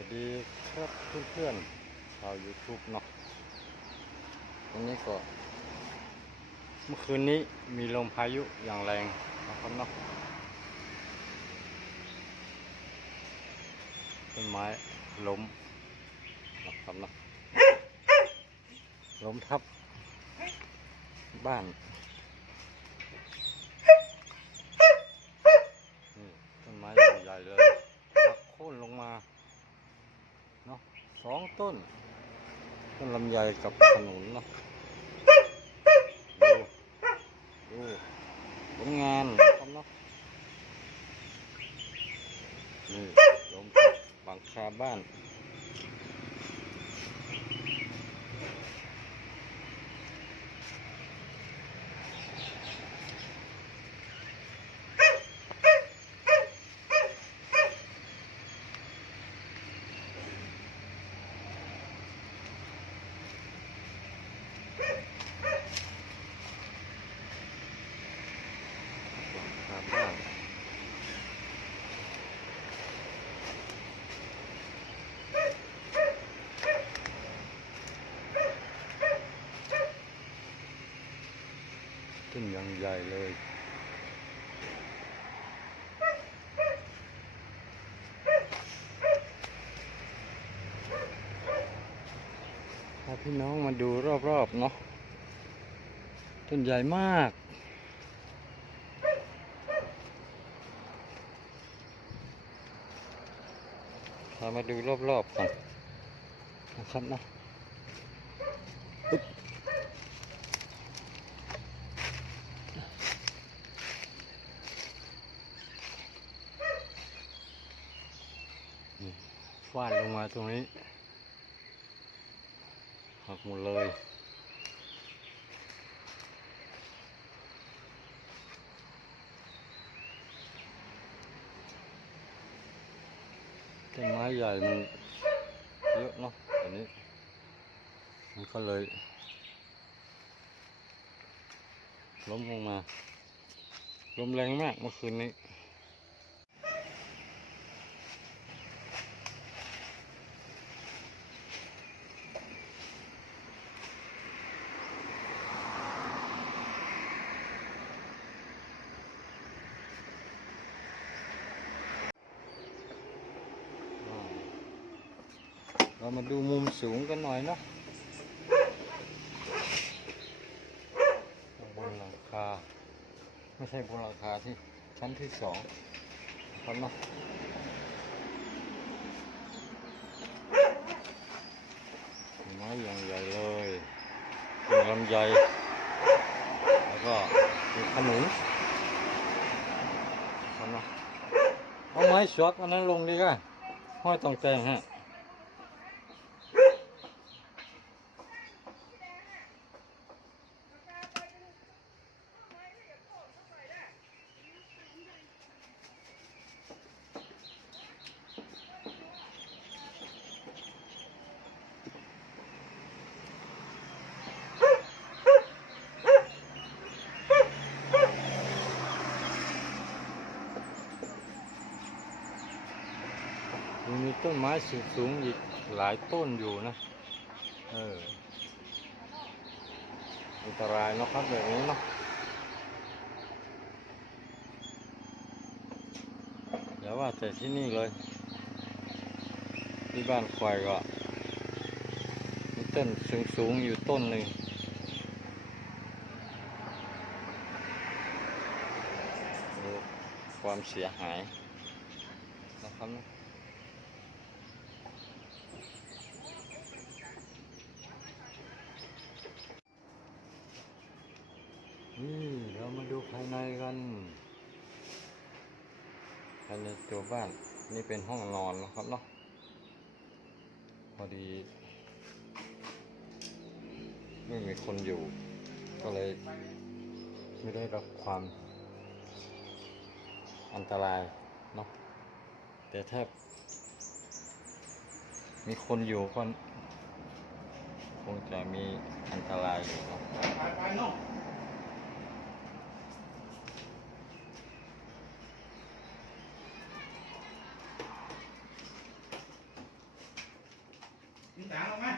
วัสดีครับเพื่อนๆชาว YouTube เนาะวันนี้ก็เมื่อคืนนี้มีลมพายุอย่างแรงนะครับเนาะต้นไม้ล้มนะครับเนาะล้มทับบ้านนี่ต้นไม้ใหญ่เลยหักโค่นลงมาเนาะ2 ต้นลำไยกับขนุนเนาะดูผลงานครับเนาะนี่ล้มทับหลังคาบ้านต้นยังใหญ่เลยพาพี่น้องมาดูรอบๆเนาะต้นใหญ่มากพามาดูรอบๆก่อนนะครับเนาะฟาดลงมาตรงนี้หักหมดเลยต้นไม้ใหญ่มันเยอะเนาะอันนี้มันก็เลยล้มลงมาลมแรงมากเมื่อคืนนี้เรามาดูมุมสูงกันหน่อยเนาะบนหลังคาไม่ใช่บนหลังคาที่ชั้นที่2ครับเนาะไม้อย่างใหญ่เลยเป็นลำไยแล้วก็มีขนุนครับเนาะเอาไม้ช็อตวันนั้นลงดีกันห้อยตองแตงฮะมีต้นไม้สูงอีกหลายต้นอยู่นะอันตรายนะครับแบบนี้เนาะอย่าว่าแต่ที่นี่เลยที่บ้านควายก็มีต้นสูงอยู่ต้นหนึ่งดูความเสียหายนะครับนี่เรามาดูภายในกันภายในตัวบ้านนี่เป็นห้องนอนนะครับเนาะพอดีไม่มีคนอยู่ก็เลยไม่ได้รับความอันตรายเนาะแต่ถ้ามีคนอยู่ก็คงจะมีอันตรายอยู่เนาะ จางออกมา